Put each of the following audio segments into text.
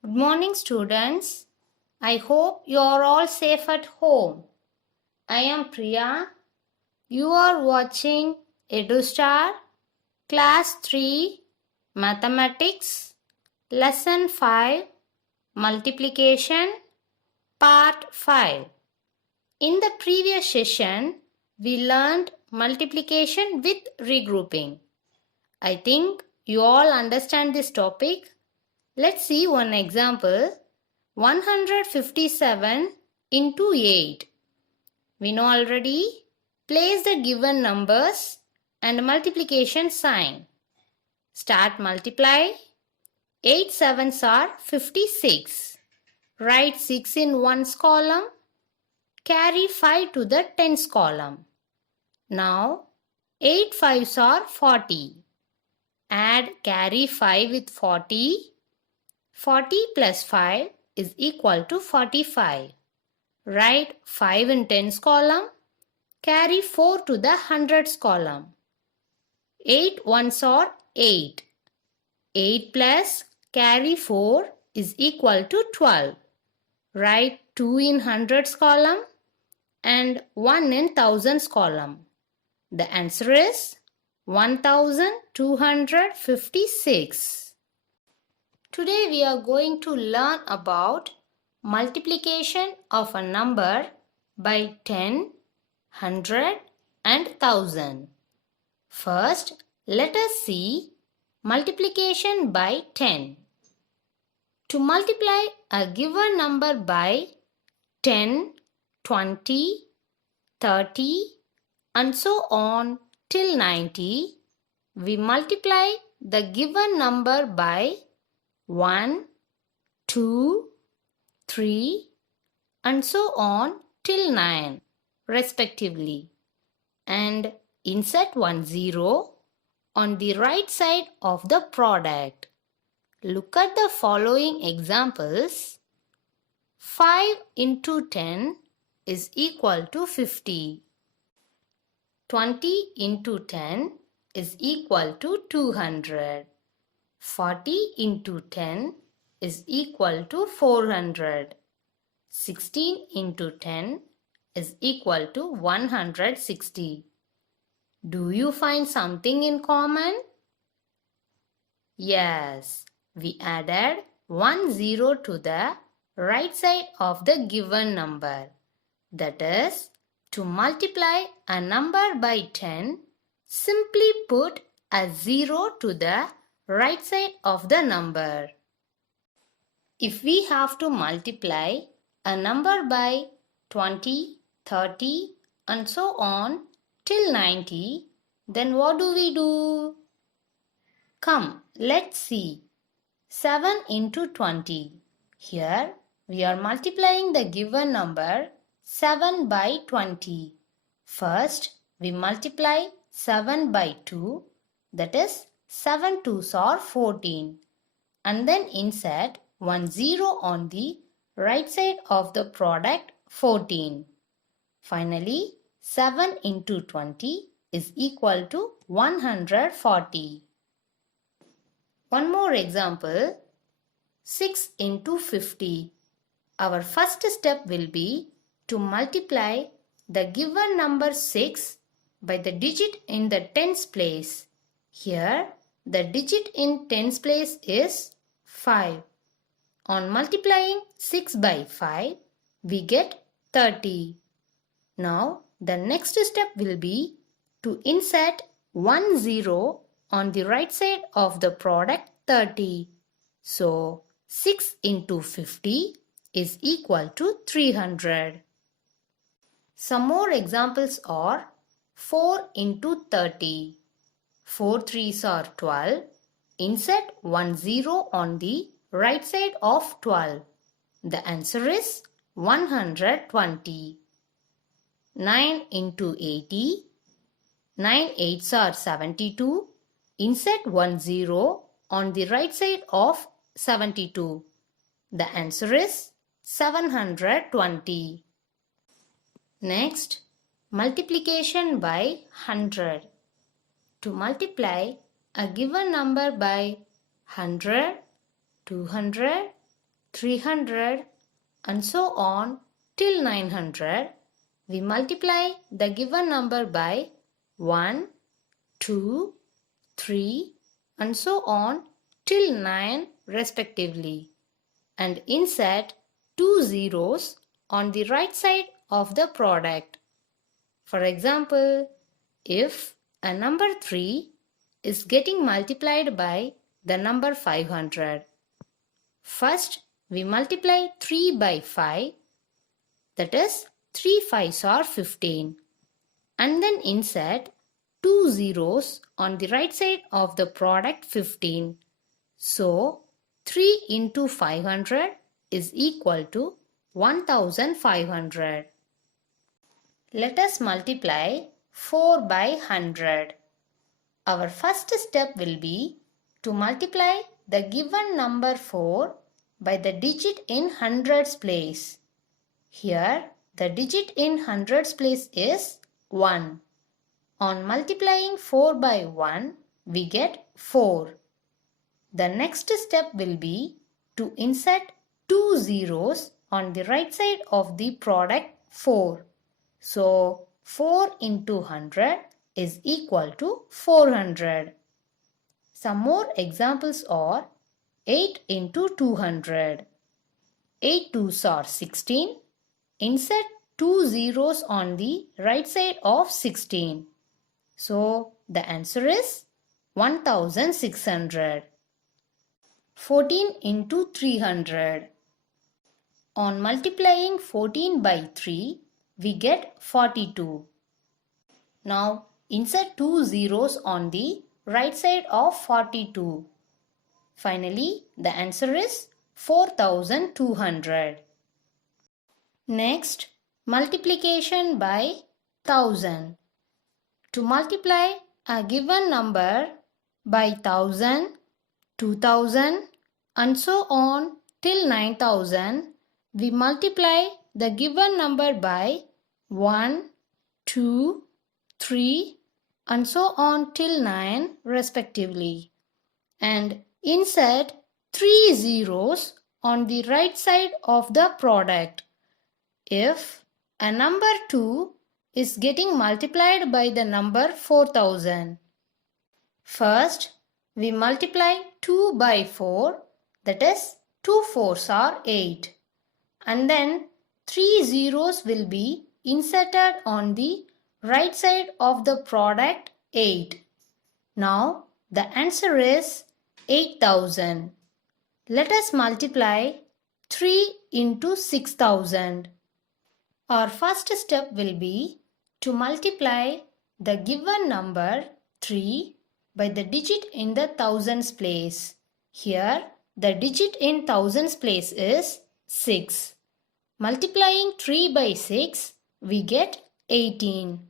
Good morning, students. I hope you are all safe at home. I am Priya. You are watching EduStar Class 3 Mathematics Lesson 5 Multiplication Part 5. In the previous session, we learned multiplication with regrouping. I think you all understand this topic. Let's see one example. 157 into 8. We know already. Place the given numbers and multiplication sign. Start multiply. 8 sevens are 56. Write 6 in ones column. Carry 5 to the tens column. Now 8 fives are 40. Add carry 5 with 40. 40 plus 5 is equal to 45. Write 5 in tens column. Carry 4 to the hundreds column. 8 ones are 8. 8 plus carry 4 is equal to 12. Write 2 in hundreds column and 1 in thousands column. The answer is 1256. Today we are going to learn about multiplication of a number by 10, 100 and 1000. First, let us see multiplication by 10. To multiply a given number by 10, 20, 30 and so on till 90, we multiply the given number by 1, 2, 3 and so on till 9 respectively, and insert 1 0 on the right side of the product. Look at the following examples. 5 into 10 is equal to 50. 20 into 10 is equal to 200. 40 into 10 is equal to 400. 16 into 10 is equal to 160. Do you find something in common? Yes, we added 1 0 to the right side of the given number. That is, to multiply a number by 10, simply put a 0 to the right side of the number. If we have to multiply a number by 20, 30 and so on till 90, then what do we do? Come, let's see. 7 into 20. Here we are multiplying the given number 7 by 20. First, we multiply 7 by 2, that is 7 2s are 14, and then insert 1 0 on the right side of the product 14. Finally, 7 into 20 is equal to 140. One more example, 6 into 50. Our first step will be to multiply the given number 6 by the digit in the tens place. Here, the digit in tens place is 5. On multiplying 6 by 5, we get 30. Now, the next step will be to insert 1 0 on the right side of the product 30. So, 6 into 50 is equal to 300. Some more examples are 4 into 30. 4 3s are 12. Insert 1 0 on the right side of 12. The answer is 120. 9 into 80. 9 8s are 72. Insert 1 0 on the right side of 72. The answer is 720. Next, multiplication by 100. To multiply a given number by 100, 200 300 and so on till 900, we multiply the given number by 1, 2, 3 and so on till 9 respectively, and insert two zeros on the right side of the product. For example, if a number 3 is getting multiplied by the number 500, first we multiply 3 by 5, that is 3 5s are 15, and then insert two zeros on the right side of the product 15. So 3 into 500 is equal to 1500. Let us multiply 4 by 100. Our first step will be to multiply the given number 4 by the digit in hundreds place. Here the digit in hundreds place is 1. On multiplying 4 by 1, we get 4. The next step will be to insert two zeros on the right side of the product 4. So 4 into 100 is equal to 400. Some more examples are 8 into 200. 8 twos are 16. Insert two zeros on the right side of 16. So the answer is 1600. 14 into 300. On multiplying 14 by 3, we get 42. Now insert two zeros on the right side of 42. Finally, the answer is 4200. Next, multiplication by 1000. To multiply a given number by 1000, 2000 and so on till 9000, we multiply the given number by 1, 2, 3 and so on till 9 respectively, and insert three zeros on the right side of the product. If a number 2 is getting multiplied by the number 4000, first we multiply 2 by 4, that is 2 4s are 8, and then three zeros will be inserted on the right side of the product 8. Now the answer is 8000. Let us multiply 3 into 6000. Our first step will be to multiply the given number 3 by the digit in the thousands place. Here the digit in thousands place is 6. Multiplying 3 by 6, we get 18.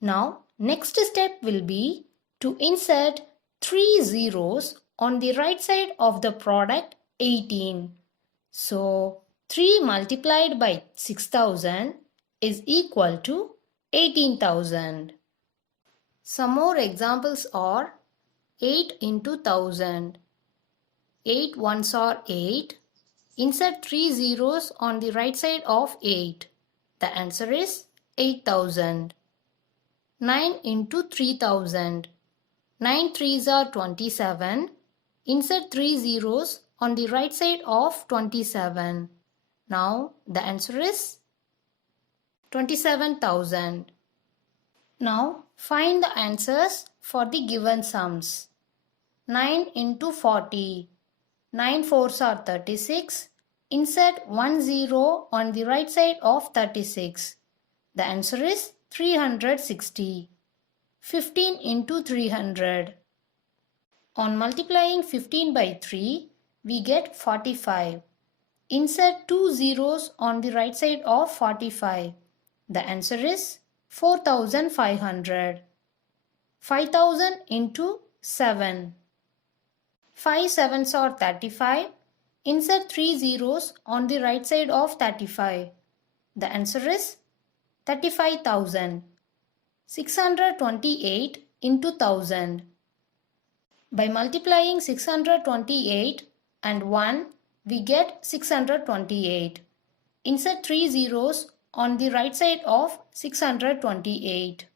Now next step will be to insert three zeros on the right side of the product 18. So 3 multiplied by 6000 is equal to 18,000. Some more examples are 8 into 1000. 8 ones are 8. Insert three zeros on the right side of 8. The answer is 8000. 9 into 3000. 9 threes are 27. Insert three zeros on the right side of 27. Now the answer is 27,000. Now find the answers for the given sums. 9 into 40. 9 fours are 36. Insert one zero on the right side of 36. The answer is 360. 15 into 300. On multiplying 15 by 3, we get 45. Insert two zeros on the right side of 45. The answer is 4500. 5000 into 7. 5 sevens are 35. Insert three zeros on the right side of 35. The answer is 35,000. 628 into 1000. By multiplying 628 and 1, we get 628. Insert 3 zeros on the right side of 628.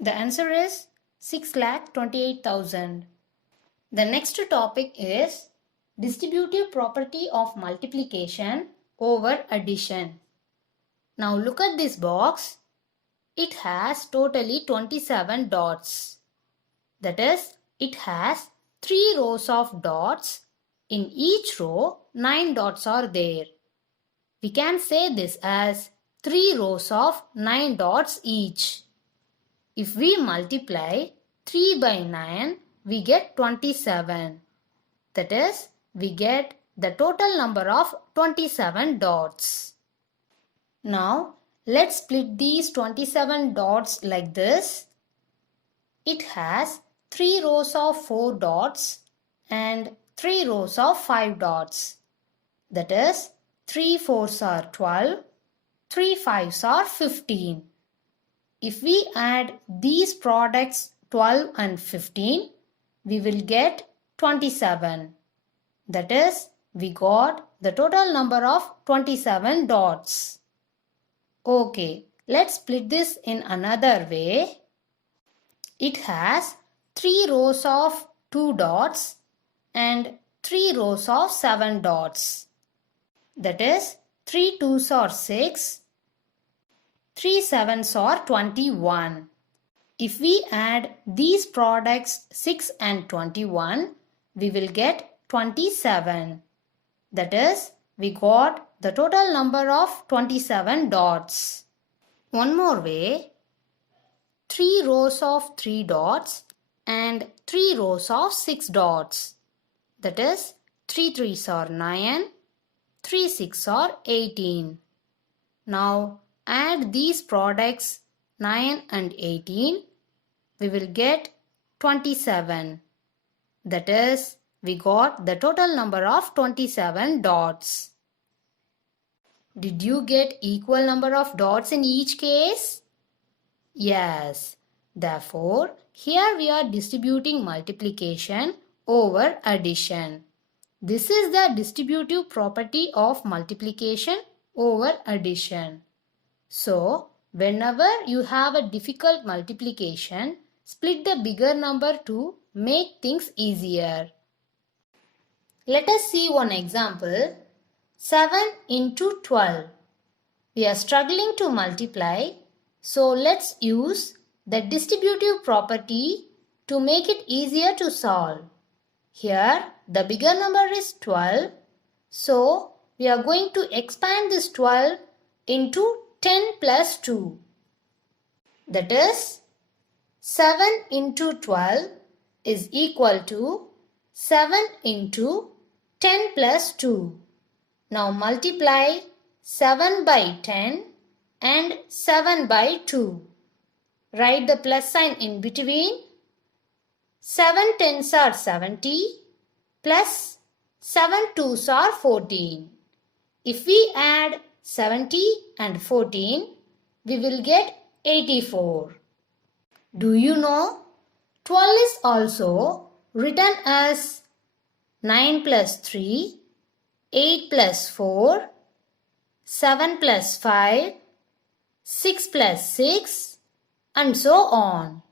The answer is 6,28,000. The next topic is distributive property of multiplication over addition. Now look at this box. It has totally 27 dots. That is, it has 3 rows of dots. In each row, 9 dots are there. We can say this as 3 rows of 9 dots each. If we multiply 3 by 9, we get 27. That is, we get the total number of 27 dots. Now, let's split these 27 dots like this. It has 3 rows of 4 dots and 3 rows of 5 dots. That is, 3 fours are 12, 3 fives are 15. If we add these products 12 and 15, we will get 27. That is, we got the total number of 27 dots. Okay, let's split this in another way. It has 3 rows of 2 dots and 3 rows of 7 dots. That is, 3 twos are 6, 3 sevens are 21. If we add these products 6 and 21, we will get 27. That is, we got the total number of 27 dots. One more way, 3 rows of 3 dots and 3 rows of 6 dots. That is, 3 threes are 9, 3 6 are 18. Now add these products 9 and 18. We will get 27. That is, we got the total number of 27 dots. Did you get equal number of dots in each case? Yes. Therefore, here we are distributing multiplication over addition. This is the distributive property of multiplication over addition. So, whenever you have a difficult multiplication, split the bigger number to make things easier. Let us see one example. 7 into 12. We are struggling to multiply, so let's use the distributive property to make it easier to solve. Here, the bigger number is 12, so we are going to expand this 12 into 10 plus 2. That is, 7 into 12 is equal to 7 into 10 plus 2. Now multiply 7 by 10 and 7 by 2. Write the plus sign in between. 7 tens are 70 plus 7 twos are 14. If we add 70 and 14, we will get 84. Do you know 12 is also written as 9 plus 3, 8 plus 4, 7 plus 5, 6 plus 6, and so on.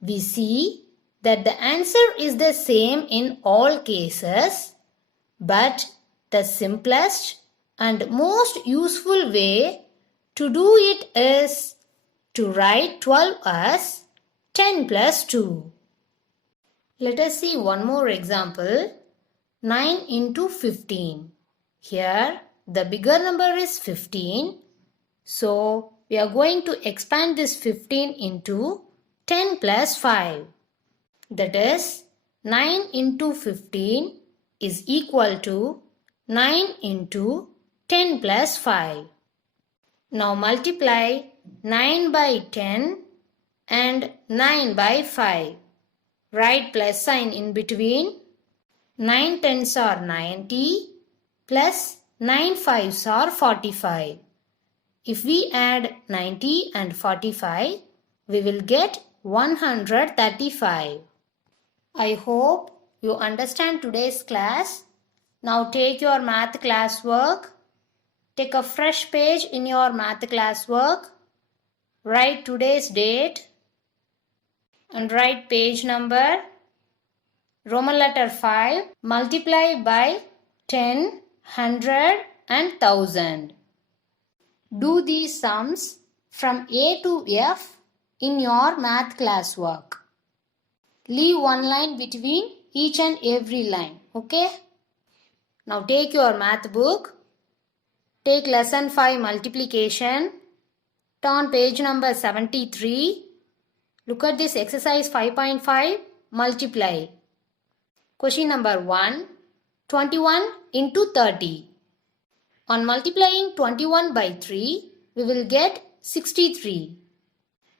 We see that the answer is the same in all cases, but the simplest and most useful way to do it is to write 12 as 10 plus 2. Let us see one more example. 9 into 15. Here the bigger number is 15. So we are going to expand this 15 into 10 plus 5. That is, 9 into 15 is equal to 9 into 10 plus 5. Now multiply 9 by 10 and 9 by 5. Write plus sign in between. 9 tens are 90 plus 9 fives are 45. If we add 90 and 45, we will get 135. I hope you understand today's class. Now take your math classwork. Take a fresh page in your math classwork. Write today's date and write page number. Roman letter 5. Multiply by 10, 100 and 1000. Do these sums from A to F in your math classwork. Leave one line between each and every line. Okay? Now take your math book. Take lesson 5 multiplication. Turn page number 73. Look at this exercise 5.5 multiply. Question number 1. 21 into 30. On multiplying 21 by 3, we will get 63.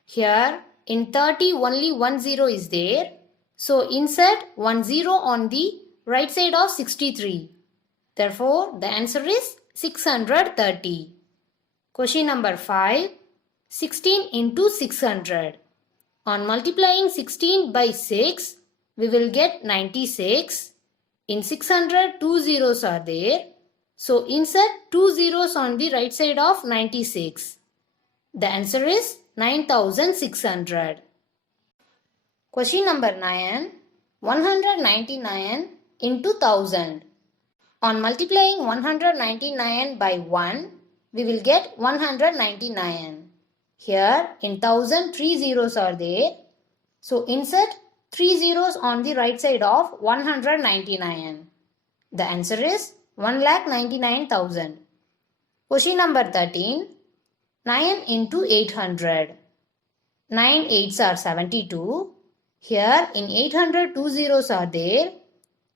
Here in 30 only 1 0 is there. So insert 1 0 on the right side of 63. Therefore the answer is 630. Question number 5. 16 into 600. On multiplying 16 by 6, we will get 96. In 600, 2 zeros are there. So insert 2 zeros on the right side of 96. The answer is 9600. Question number 9. 199 into 1000. On multiplying 199 by 1, we will get 199. Here in 1000, 3 zeros are there. So insert 3 zeros on the right side of 199. The answer is 1,99,000. Question number 13. 9 into 800. 9 8s are 72. Here in 800, 2 zeros are there.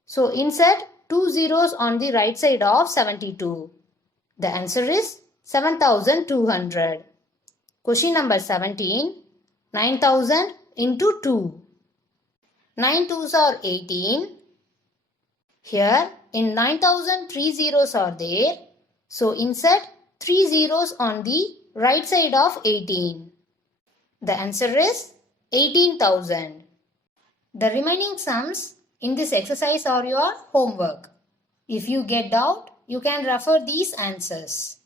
So insert 2 zeros on the right side of 72. The answer is 7200. Question number 17. 9000 into 2. 9 2s are 18. Here in 9000, 3 zeros are there. So insert 3 zeros on the right side of 18. The answer is 18,000. The remaining sums in this exercise are your homework. If you get doubt, you can refer these answers.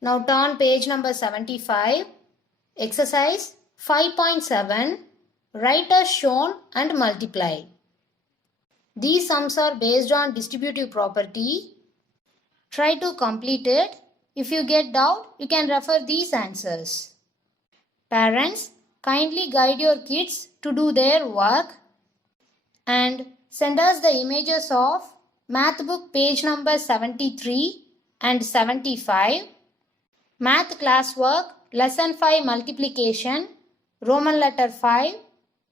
Now turn page number 75. Exercise 5.7. Write as shown and multiply. These sums are based on distributive property. Try to complete it. If you get doubt, you can refer these answers. Parents, kindly guide your kids to do their work and send us the images of math book page number 73 and 75, math classwork lesson 5 multiplication, Roman letter 5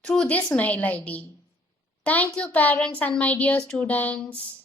through this mail ID. Thank you parents and my dear students.